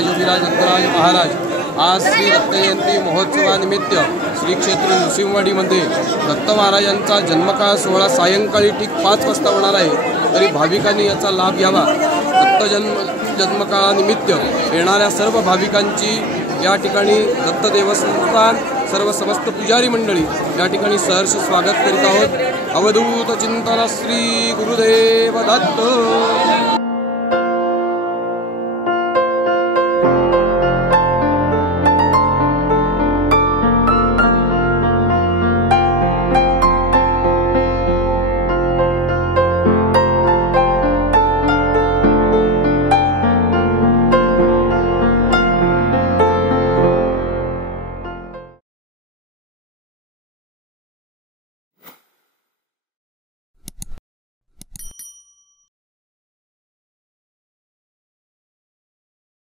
योगीराज दत्तराज महाराज आज श्री दत्त जयंती महोत्सवानिमित्त श्री क्षेत्र नृसिंहवाडीमध्ये दत्त महाराजांचा जन्मकाळ सोहळा सायंकाळी ठीक 5 वाजता होणार आहे। तरी भाविकांनी याचा लाभ घ्यावा। दत्त जन्मकाळानिमित्त येणाऱ्या सर्व भाविकांची या ठिकाणी दत्त देवस्थान सर्व समस्त पुजारी मंडळी या ठिकाणी सहर्ष स्वागत करीत आहोत। अवधूत चिंतन श्री गुरुदेव दत्त।